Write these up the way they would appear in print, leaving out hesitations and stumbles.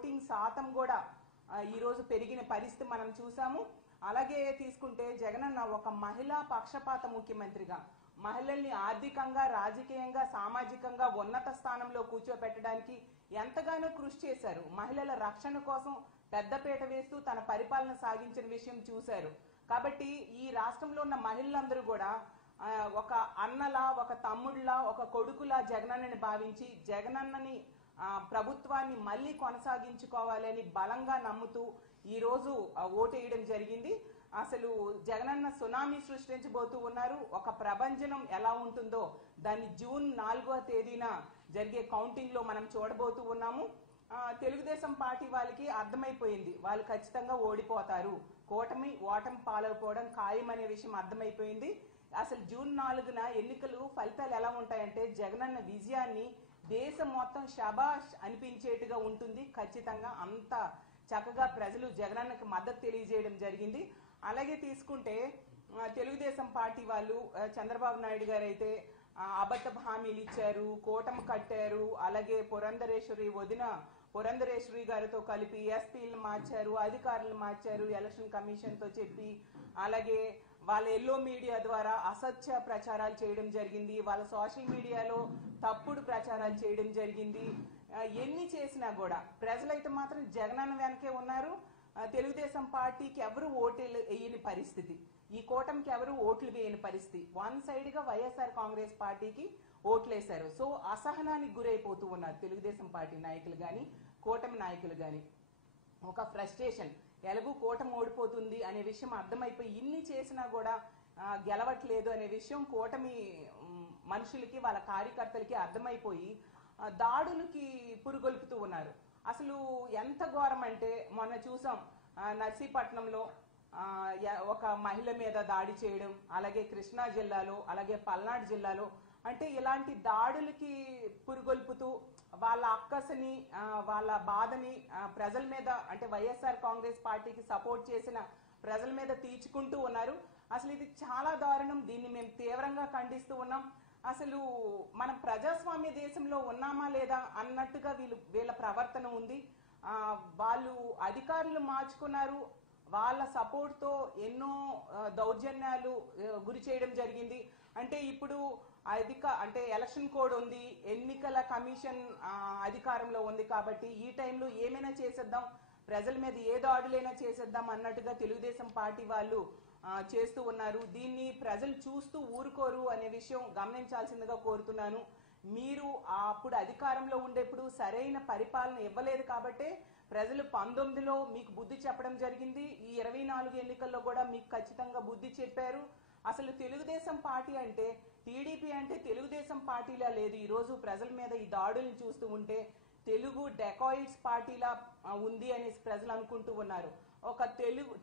Voting శాతం కూడా ఈ రోజు పెరిగిన పరిస్థితి మనం చూసాము. అలాగే తీసుకుంటే జగనన్న ఒక మహిళా పక్షపాత ముఖ్యమంత్రిగా మహిళల్ని ఆర్థికంగా, రాజకీయంగా, సామాజికంగా ఉన్నత స్థానంలో కూర్చోబెట్టడానికి ఎంతగానో కృషి చేశారు. మహిళల రక్షణ కోసం పెద్దపీట వేస్తూ తన పరిపాలన సాగించిన విషయం చూశారు. కాబట్టి ఈ రాష్ట్రంలో ఉన్న మహిళలందరూ కూడా ఒక అన్నలా, ఒక తమ్ముళ్లా, ఒక కొడుకులా జగనన్నని భావించి జగనన్నని ప్రభుత్వాన్ని మళ్ళీ కొనసాగించుకోవాలని బలంగా నమ్ముతూ ఈ రోజు ఓటేయడం జరిగింది. అసలు జగనన్న సునామీ సృష్టించబోతూ ఉన్నారు. ఒక ప్రభంజనం ఎలా ఉంటుందో దాన్ని జూన్ 4వ తేదీన జరిగే కౌంటింగ్ లో మనం చూడబోతూ ఉన్నాము. తెలుగుదేశం పార్టీ వాళ్ళకి అర్థమైపోయింది, వాళ్ళు ఖచ్చితంగా ఓడిపోతారు, ఓటమి పాలైపోవడం ఖాయం అనే విషయం అర్థమైపోయింది. అసలు జూన్ 4న ఎన్నికలు ఫలితాలు ఎలా ఉంటాయంటే జగనన్న విజయాన్ని దేశం మొత్తం శబాష్ అనిపించేట్టుగా ఉంటుంది. ఖచ్చితంగా అంత చక్కగా ప్రజలు జగనన్నకి మద్దతు తెలియజేయడం జరిగింది. అలాగే తీసుకుంటే తెలుగుదేశం పార్టీ వాళ్ళు చంద్రబాబు నాయుడు గారు అయితే అబద్ధపు హామీలు ఇచ్చారు, కూటమి కట్టారు. అలాగే వదిన పురంధరేశ్వరి గారితో కలిపి ఎస్పీలను మార్చారు, అధికారులను మార్చారు ఎలక్షన్ కమిషన్ తో చెప్పి. అలాగే వాళ్ళ ఎల్లో మీడియా ద్వారా అసత్య ప్రచారాలు చేయడం జరిగింది, వాళ్ళ సోషల్ మీడియాలో తప్పుడు ప్రచారాలు చేయడం జరిగింది. ఎన్ని చేసినా కూడా ప్రజలైతే మాత్రం జగనన్న వెనకే ఉన్నారు. తెలుగుదేశం పార్టీకి ఎవరు ఓట్లు వేయని పరిస్థితి, ఈ కూటమికి ఎవరు ఓట్లు వేయని పరిస్థితి. వన్ సైడ్ గా వైఎస్ఆర్ కాంగ్రెస్ పార్టీకి ఓట్లేశారు. సో అసహనానికి గురైపోతూ ఉన్నారు తెలుగుదేశం పార్టీ నాయకులు గాని, కూటమి నాయకులు గాని. ఒక ఫ్రస్ట్రేషన్, ఎలాగూ కూటమి ఓడిపోతుంది అనే విషయం అర్థమైపోయి ఇన్ని చేసినా కూడా గెలవట్లేదు అనే విషయం కూటమి మనుషులకి, వాళ్ళ కార్యకర్తలకి అర్థమైపోయి దాడులకి పురుగొల్పుతూ ఉన్నారు. అసలు ఎంత ఘోరం అంటే మొన్న చూసాం నర్సీపట్నంలో ఒక మహిళ మీద దాడి చేయడం, అలాగే కృష్ణా జిల్లాలో, అలాగే పల్నాడు జిల్లాలో. అంటే ఇలాంటి దాడులకి పురుగొల్పుతూ వాళ్ళ అక్కసని, వాళ్ళ బాధని ప్రజల మీద, అంటే వైఎస్ఆర్ కాంగ్రెస్ పార్టీకి సపోర్ట్ చేసిన ప్రజల మీద తీర్చుకుంటూ ఉన్నారు. అసలు ఇది చాలా దారుణం, దీన్ని మేము తీవ్రంగా ఖండిస్తూ ఉన్నాం. అసలు మనం ప్రజాస్వామ్య దేశంలో ఉన్నామా లేదా అన్నట్టుగా వీళ్ళ ప్రవర్తన ఉంది. వాళ్ళు అధికారులు మార్చుకున్నారు, వాళ్ళ సపోర్ట్ తో ఎన్నో దౌర్జన్యాలు గురి చేయడం జరిగింది. అంటే ఇప్పుడు అంటే ఎలక్షన్ కోడ్ ఉంది, ఎన్నికల కమిషన్ అధికారంలో ఉంది కాబట్టి ఈ టైంలో ఏమైనా చేసేద్దాం, ప్రజల మీద ఏ దాడులైనా చేసేద్దాం అన్నట్టుగా తెలుగుదేశం పార్టీ వాళ్ళు చేస్తూ ఉన్నారు. దీన్ని ప్రజలు చూస్తూ ఊరుకోరు అనే విషయం గమనించాల్సిందిగా కోరుతున్నాను. మీరు అప్పుడు అధికారంలో ఉండేప్పుడు సరైన పరిపాలన ఇవ్వలేదు కాబట్టే ప్రజలు 19లో మీకు బుద్ధి చెప్పడం జరిగింది. ఈ 24 ఎన్నికల్లో కూడా మీకు ఖచ్చితంగా బుద్ధి చెప్పారు. అసలు తెలుగుదేశం పార్టీ అంటే, టీడీపీ అంటే తెలుగుదేశం పార్టీలా లేదు. ఈ రోజు ప్రజల మీద ఈ దాడులను చూస్తూ ఉంటే తెలుగు డెకాయిడ్స్ పార్టీలా ఉంది అనేసి ప్రజలు అనుకుంటూ ఉన్నారు. ఒక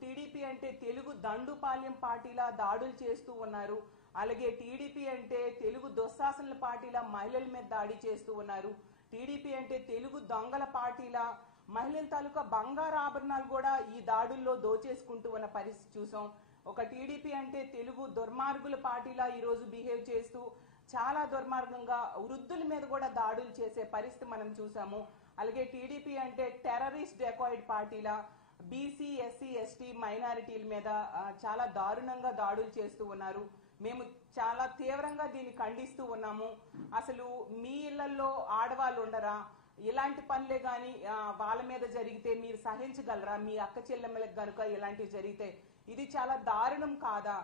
టీడీపీ అంటే తెలుగు దండుపాల్యం పార్టీలా దాడులు చేస్తూ ఉన్నారు. అలాగే టీడీపీ అంటే తెలుగు దుశ్శాసనల పార్టీలా మహిళల మీద దాడి చేస్తూ ఉన్నారు. టీడీపీ అంటే తెలుగు దొంగల పార్టీలా మహిళల తాలూకా బంగారు ఆభరణాలు కూడా ఈ దాడుల్లో దోచేసుకుంటూ ఉన్న పరిస్థితి చూసాం. ఒక టీడీపీ అంటే తెలుగు దుర్మార్గుల పార్టీలా ఈ రోజు బిహేవ్ చేస్తూ చాలా దుర్మార్గంగా వృద్ధుల మీద కూడా దాడులు చేసే పరిస్థితి మనం చూసాము. అలాగే టీడీపీ అంటే టెర్రరిస్ట్ డెకాయిడ్ పార్టీలా బీసీ, ఎస్సీ, ఎస్టీ మైనారిటీల మీద చాలా దారుణంగా దాడులు చేస్తూ ఉన్నారు. మేము చాలా తీవ్రంగా దీన్ని ఖండిస్తూ ఉన్నాము. అసలు మీ ఇళ్లలో ఆడవాళ్ళు ఉండరా? ఇలాంటి పనులే గాని వాళ్ళ మీద జరిగితే మీరు సహించగలరా? మీ అక్క చెల్లెమ్మలకు గనుక ఇలాంటివి జరిగితే ఇది చాలా దారుణం కాదా?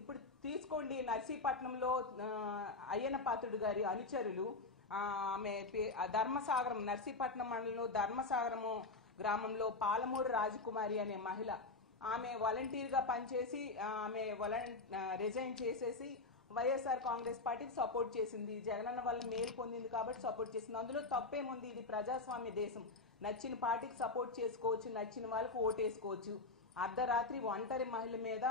ఇప్పుడు తీసుకోండి, నర్సీపట్నంలో అయ్యన్న పాత్రుడు గారి అనుచరులు ఆమె ధర్మసాగరం, నర్సీపట్నం మండలంలో ధర్మసాగరము గ్రామంలో పాలమూరు రాజకుమారి అనే మహిళ, ఆమె వాలంటీర్ గా పనిచేసి ఆమె రిజైన్ చేసేసి వైఎస్ఆర్ కాంగ్రెస్ పార్టీకి సపోర్ట్ చేసింది. జగనన్న వల్ల మేలు పొందింది కాబట్టి సపోర్ట్ చేసింది. అందులో తప్పేముంది? ఇది ప్రజాస్వామ్య దేశం. నచ్చిన పార్టీకి సపోర్ట్ చేసుకోవచ్చు, నచ్చిన వాళ్ళకు ఓటేసుకోవచ్చు. అర్ధరాత్రి ఒంటరి మహిళ మీద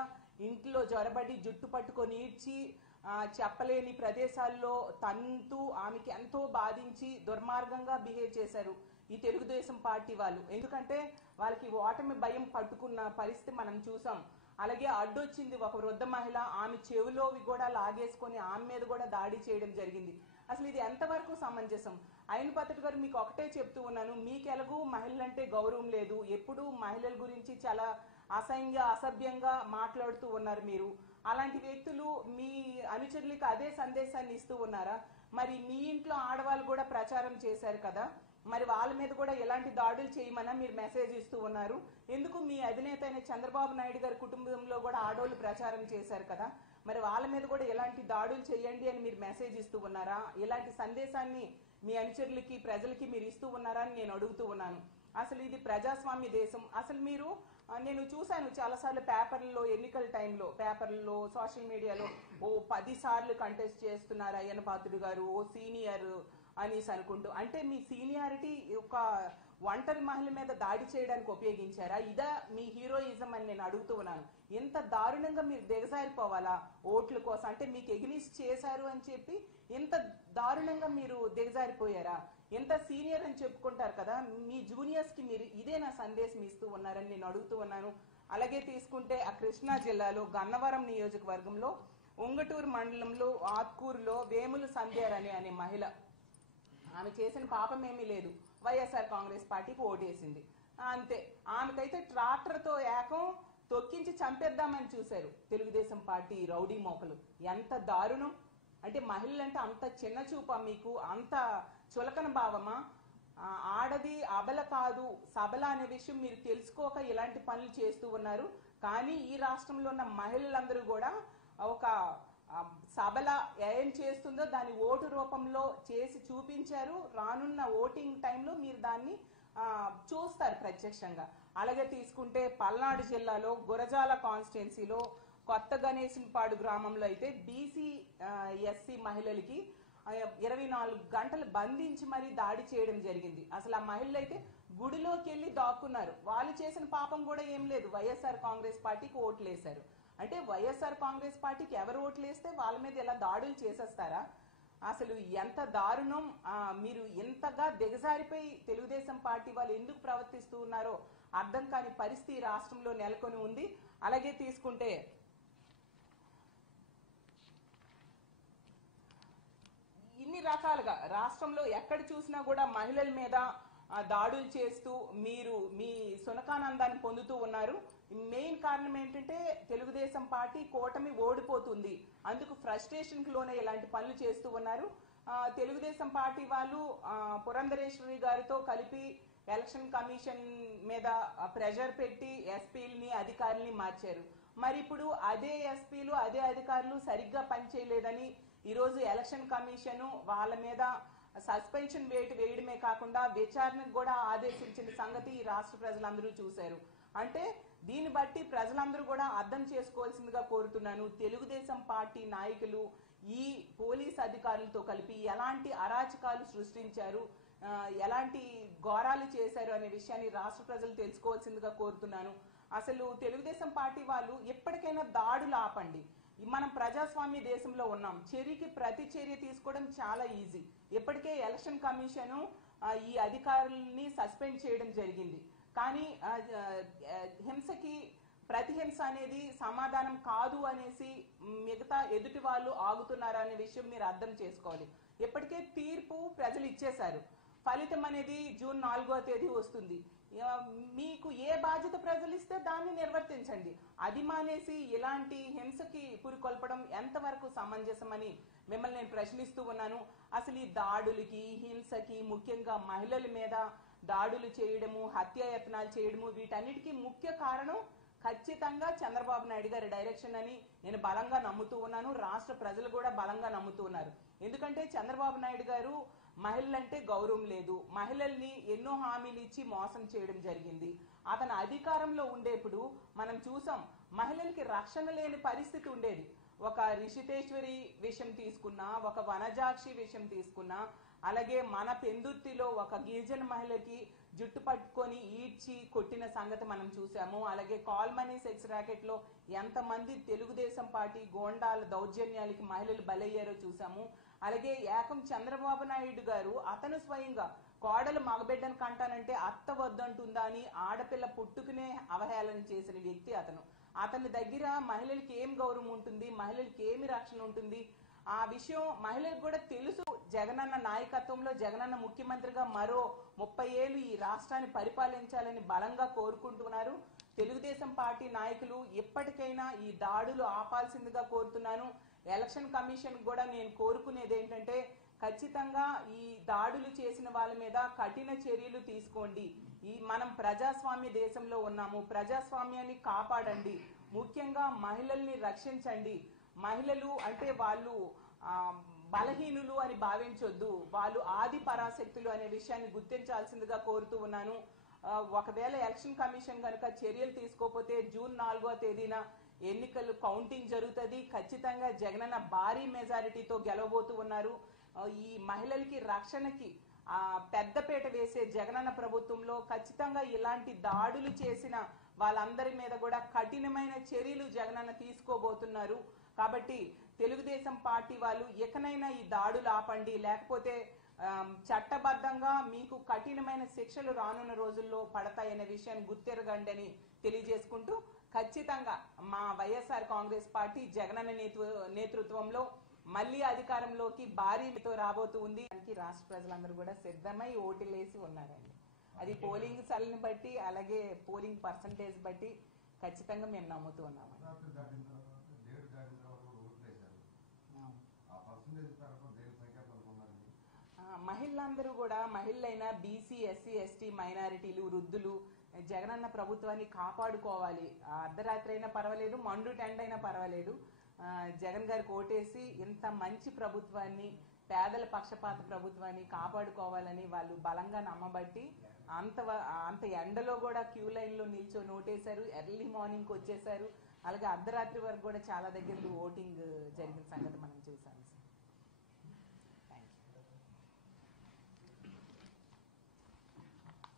ఇంట్లో జ్వరబడి జుట్టు పట్టుకొని ఈడ్చి చెప్పలేని ప్రదేశాల్లో తంతూ ఆమెకి ఎంతో బాధించి దుర్మార్గంగా బిహేవ్ చేశారు ఈ తెలుగుదేశం పార్టీ వాళ్ళు. ఎందుకంటే వాళ్ళకి ఓటమి భయం పట్టుకున్న పరిస్థితి మనం చూసాం. అలాగే అడ్డొచ్చింది ఒక వృద్ధ మహిళ, ఆమె చెవిలోవి కూడా లాగేసుకొని ఆమె మీద కూడా దాడి చేయడం జరిగింది. అసలు ఇది ఎంతవరకు సమంజసం? అయిన పద్ధతి గారు మీకు ఒకటే చెప్తూ ఉన్నాను, మీకెలాగూ మహిళలంటే గౌరవం లేదు, ఎప్పుడూ మహిళల గురించి చాలా అసభ్యంగా మాట్లాడుతూ ఉన్నారు మీరు. అలాంటి వ్యక్తులు మీ అనుచరులకు అదే సందేశాన్ని ఇస్తూ ఉన్నారా? మరి మీ ఇంట్లో ఆడవాళ్ళు కూడా ప్రచారం చేశారు కదా, మరి వాళ్ళ మీద కూడా ఎలాంటి దాడులు చేయమన్నా మీరు మెసేజ్ ఇస్తూ ఉన్నారు. ఎందుకు మీ అధినేత అయిన చంద్రబాబు నాయుడు గారి కుటుంబంలో కూడా ఆడవాళ్ళు ప్రచారం చేశారు కదా, మరి వాళ్ళ మీద కూడా ఎలాంటి దాడులు చేయండి అని మీరు మెసేజ్ ఇస్తూ ఉన్నారా? ఇలాంటి సందేశాన్ని మీ అనుచరులకి ప్రజలకి మీరు ఇస్తూ ఉన్నారా అని నేను అడుగుతూ ఉన్నాను. అసలు ఇది ప్రజాస్వామ్య దేశం. అసలు మీరు నేను చూశాను చాలాసార్లు పేపర్లలో, ఎన్నికల టైంలో పేపర్లలో, సోషల్ మీడియాలో 10 సార్లు కంటెస్ట్ చేస్తున్నారు అయ్యన్న పాత్రుడు గారు, సీనియర్ అనేసి అనుకుంటూ. అంటే మీ సీనియారిటీ ఒక ఒంటరి మహిళ మీద దాడి చేయడానికి ఉపయోగించారా? ఇదా మీ హీరోయిజం అని నేను అడుగుతూ ఉన్నాను. ఎంత దారుణంగా మీరు దిగజారిపోవాలా ఓట్ల కోసం? అంటే మీకు ఎగ్నిస్ట్ చేశారు అని చెప్పి ఎంత దారుణంగా మీరు దిగజారిపోయారా? ఎంత సీనియర్ అని చెప్పుకుంటారు కదా, మీ జూనియర్స్ కి మీరు ఇదే నా సందేశం ఇస్తూ ఉన్నారని నేను అడుగుతూ ఉన్నాను. అలాగే తీసుకుంటే ఆ కృష్ణా జిల్లాలో గన్నవరం నియోజకవర్గంలో ఉంగటూరు మండలంలో ఆత్కూరులో వేముల సంధ్యారాణి అనే మహిళ, ఆమె చేసిన పాపం ఏమీ లేదు, వైఎస్ఆర్ కాంగ్రెస్ పార్టీకి ఓటేసింది అంతే. ఆమెకైతే ట్రాక్టర్తో ఏకం తొక్కించి చంపేద్దామని చూశారు తెలుగుదేశం పార్టీ రౌడీ మోకలు. ఎంత దారుణం! అంటే మహిళలంటే అంత చిన్న చూపా మీకు? అంత చులకన భావమా? ఆడది అబల కాదు సబల అనే విషయం మీరు తెలుసుకోక ఇలాంటి పనులు చేస్తూ ఉన్నారు. కానీ ఈ రాష్ట్రంలో ఉన్న మహిళలందరూ కూడా ఒక సబల ఏం చేస్తుందో దాని ఓటు రూపంలో చేసి చూపించారు. రానున్న ఓటింగ్ టైంలో మీరు దాన్ని చూస్తారు ప్రత్యక్షంగా. అలాగే తీసుకుంటే పల్నాడు జిల్లాలో గురజాల కాన్స్టిట్యున్సీలో కొత్త గణేశన్పాడు గ్రామంలో అయితే బీసీ ఎస్సీ మహిళలకి 24 గంటలు బంధించి మరీ దాడి చేయడం జరిగింది. అసలు ఆ మహిళలు అయితే గుడిలోకి వెళ్ళి దాక్కున్నారు. వాళ్ళు చేసిన పాపం కూడా ఏం లేదు, వైఎస్ఆర్ కాంగ్రెస్ పార్టీకి ఓట్లు వేశారు. అంటే వైఎస్ఆర్ కాంగ్రెస్ పార్టీకి ఎవరు ఓట్లు వేస్తే వాళ్ళ మీద ఎలా దాడులు చేసేస్తారా? అసలు ఎంత దారుణం! మీరు ఇంతగా దిగజారిపోయి తెలుగుదేశం పార్టీ వాళ్ళు ఎందుకు ప్రవర్తిస్తూ ఉన్నారో అర్థం కాని పరిస్థితి రాష్ట్రంలో నెలకొని ఉంది. అలాగే తీసుకుంటే ఇన్ని రకాలుగా రాష్ట్రంలో ఎక్కడ చూసినా కూడా మహిళల మీద దాడులు చేస్తూ మీరు మీ సునకానందాన్ని పొందుతూ ఉన్నారు. మెయిన్ కారణం ఏంటంటే తెలుగుదేశం పార్టీ కూటమి ఓడిపోతుంది, అందుకు ఫ్రస్ట్రేషన్ లోనే ఇలాంటి పనులు చేస్తూ ఉన్నారు. తెలుగుదేశం పార్టీ వాళ్ళు పురంధరేశ్వరి గారితో కలిపి ఎలక్షన్ కమిషన్ మీద ప్రెషర్ పెట్టి ఎస్పీలని అధికారుల్ని మార్చారు. మరి ఇప్పుడు అదే ఎస్పీలు అదే అధికారులు సరిగ్గా పనిచేయలేదని ఈరోజు ఎలక్షన్ కమిషన్ వాళ్ళ మీద సస్పెన్షన్ వేయడమే కాకుండా విచారణకు కూడా ఆదేశించిన సంగతి ఈ రాష్ట్ర ప్రజలందరూ చూశారు. అంటే దీన్ని బట్టి ప్రజలందరూ కూడా అర్థం చేసుకోవాల్సిందిగా కోరుతున్నాను. తెలుగుదేశం పార్టీ నాయకులు ఈ పోలీస్ అధికారులతో కలిపి ఎలాంటి అరాచకాలు సృష్టించారు, ఎలాంటి ఘోరాలు చేశారు అనే విషయాన్ని రాష్ట్ర ప్రజలు తెలుసుకోవాల్సిందిగా కోరుతున్నాను. అసలు తెలుగుదేశం పార్టీ వాళ్ళు ఎప్పటికైనా దాడులు ఆపండి. మనం ప్రజాస్వామ్య దేశంలో ఉన్నాం, చర్యకి ప్రతి చర్య తీసుకోవడం చాలా ఈజీ. ఇప్పటికే ఎలక్షన్ కమిషన్ ఈ అధికారుల్ని సస్పెండ్ చేయడం జరిగింది. కానీ హింసకి ప్రతిహింస అనేది సమాధానం కాదు అనేసి మిగతా ఎదుటి వాళ్ళు ఆగుతున్నారు అనే విషయం మీరు అర్థం చేసుకోవాలి. ఇప్పటికే తీర్పు ప్రజలు ఇచ్చేశారు, ఫలితం అనేది జూన్ 4వ తేదీ వస్తుంది. మీకు ఏ బాధ్యత ప్రజలు ఇస్తే దాన్ని నిర్వర్తించండి. అది మానేసి ఇలాంటి హింసకి పురికొల్పడం ఎంతవరకు సమంజసమని మిమ్మల్ని నేను ప్రశ్నిస్తూ ఉన్నాను. అసలు ఈ దాడులకి హింసకి ముఖ్యంగా మహిళల మీద దాడులు చేయడము, హత్యాయత్నాలు చేయడము వీటన్నిటికీ ముఖ్య కారణం ఖచ్చితంగా చంద్రబాబు నాయుడు గారి డైరెక్షన్ అని నేను బలంగా నమ్ముతూ ఉన్నాను. రాష్ట్ర ప్రజలు కూడా బలంగా నమ్ముతూ ఉన్నారు. ఎందుకంటే చంద్రబాబు నాయుడు గారు మహిళలంటే గౌరవం లేదు, మహిళల్ని ఎన్నో హామీలు ఇచ్చి మోసం చేయడం జరిగింది. అతను అధికారంలో ఉండేప్పుడు మనం చూసాం, మహిళలకి రక్షణ లేని పరిస్థితి ఉండేది. ఒక రిషితేశ్వరి విషయం తీసుకున్నా, ఒక వనజాక్షి విషయం తీసుకున్నా, అలాగే మన పెందుర్తిలో ఒక గిరిజన మహిళకి జుట్టు పట్టుకొని ఈడ్చి కొట్టిన సంగతి మనం చూసాము. అలాగే కాల్మనీ సెక్స్ ర్యాకెట్ లో ఎంతమంది తెలుగుదేశం పార్టీ గోండాల దౌర్జన్యాలకి మహిళలు బలయ్యారో చూసాము. అలాగే ఏకం చంద్రబాబు నాయుడు గారు అతను స్వయంగా కోడలు మగబిడ్డను కంటానంటే అత్త వద్దంటుందా అని ఆడపిల్ల పుట్టుకునే అవహేళన చేసిన వ్యక్తి అతను. అతని దగ్గర మహిళలకి ఏం గౌరవం ఉంటుంది, మహిళలకి ఏమి రక్షణ ఉంటుంది? ఆ విషయం మహిళలకు కూడా తెలుసు. జగనన్న నాయకత్వంలో జగనన్న ముఖ్యమంత్రిగా మరో 30 ఏళ్ళు ఈ రాష్ట్రాన్ని పరిపాలించాలని బలంగా కోరుకుంటున్నారు. తెలుగుదేశం పార్టీ నాయకులు ఎప్పటికైనా ఈ దాడులు ఆపాల్సిందిగా కోరుతున్నాను. ఎలక్షన్ కమిషన్ కూడా నేను కోరుకునేది ఏంటంటే ఖచ్చితంగా ఈ దాడులు చేసిన వాళ్ళ మీద కఠిన చర్యలు తీసుకోండి. మనం ప్రజాస్వామ్య దేశంలో ఉన్నాము, ప్రజాస్వామ్యాన్ని కాపాడండి, ముఖ్యంగా మహిళల్ని రక్షించండి. మహిళలు అంటే వాళ్ళు బలహీనులు అని భావించొద్దు, వాళ్ళు ఆది పరాశక్తులు అనే విషయాన్ని గుర్తించాల్సిందిగా కోరుతూ ఉన్నాను. ఒకవేళ ఎలక్షన్ కమిషన్ కనుక చర్యలు తీసుకోకపోతే జూన్ 4వ తేదీన ఎన్నికలు కౌంటింగ్ జరుగుతుంది. ఖచ్చితంగా జగనన్న భారీ మెజారిటీతో గెలవబోతూ ఉన్నారు. ఈ మహిళలకి రక్షణకి పెద్దపీట వేసే జగనన్న ప్రభుత్వంలో ఖచ్చితంగా ఇలాంటి దాడులు చేసిన వాళ్ళందరి మీద కూడా కఠినమైన చర్యలు జగనన్న తీసుకోబోతున్నారు. కాబట్టి తెలుగుదేశం పార్టీ వాళ్ళు ఎకనైనా ఈ దాడులు ఆపండి, లేకపోతే చట్టబద్ధంగా మీకు కఠినమైన శిక్షలు రానున్న రోజుల్లో పడతాయనే విషయాన్ని గుర్తెరగండి అని తెలియజేసుకుంటూ, ఖచ్చితంగా మా వైఎస్ఆర్ కాంగ్రెస్ పార్టీ జగనన్న నేతృత్వంలో మళ్ళీ అధికారంలోకి భారీతో రాబోతూ ఉంది. రాష్ట్ర ప్రజలందరూ కూడా సిద్ధమై ఓటులేసి ఉన్నారండి. అది పోలింగ్ సల్ని బట్టి అలాగే పోలింగ్ పర్సంటేజ్ బట్టి ఖచ్చితంగా మేము నమ్ముతూ ఉన్నాము. మహిళలందరూ కూడా, మహిళలైనా బీసీ, ఎస్సీ, ఎస్టీ, మైనారిటీలు, వృద్ధులు జగనన్న ప్రభుత్వాన్ని కాపాడుకోవాలి. అర్ధరాత్రి అయినా పర్వాలేదు, మండు టెండ్ అయినా పర్వాలేదు, జగన్ గారికి ఓటేసి ఇంత మంచి ప్రభుత్వాన్ని, పేదల పక్షపాత ప్రభుత్వాన్ని కాపాడుకోవాలని వాళ్ళు బలంగా నమ్మబట్టి అంత ఎండలో కూడా క్యూ లైన్ లో నిల్చొని ఓటేశారు. ఎర్లీ మార్నింగ్ వచ్చేసారు. అలాగే అర్ధరాత్రి వరకు కూడా చాలా దగ్గరలో ఓటింగ్ జరిగిన సంగతి మనం చూసాం.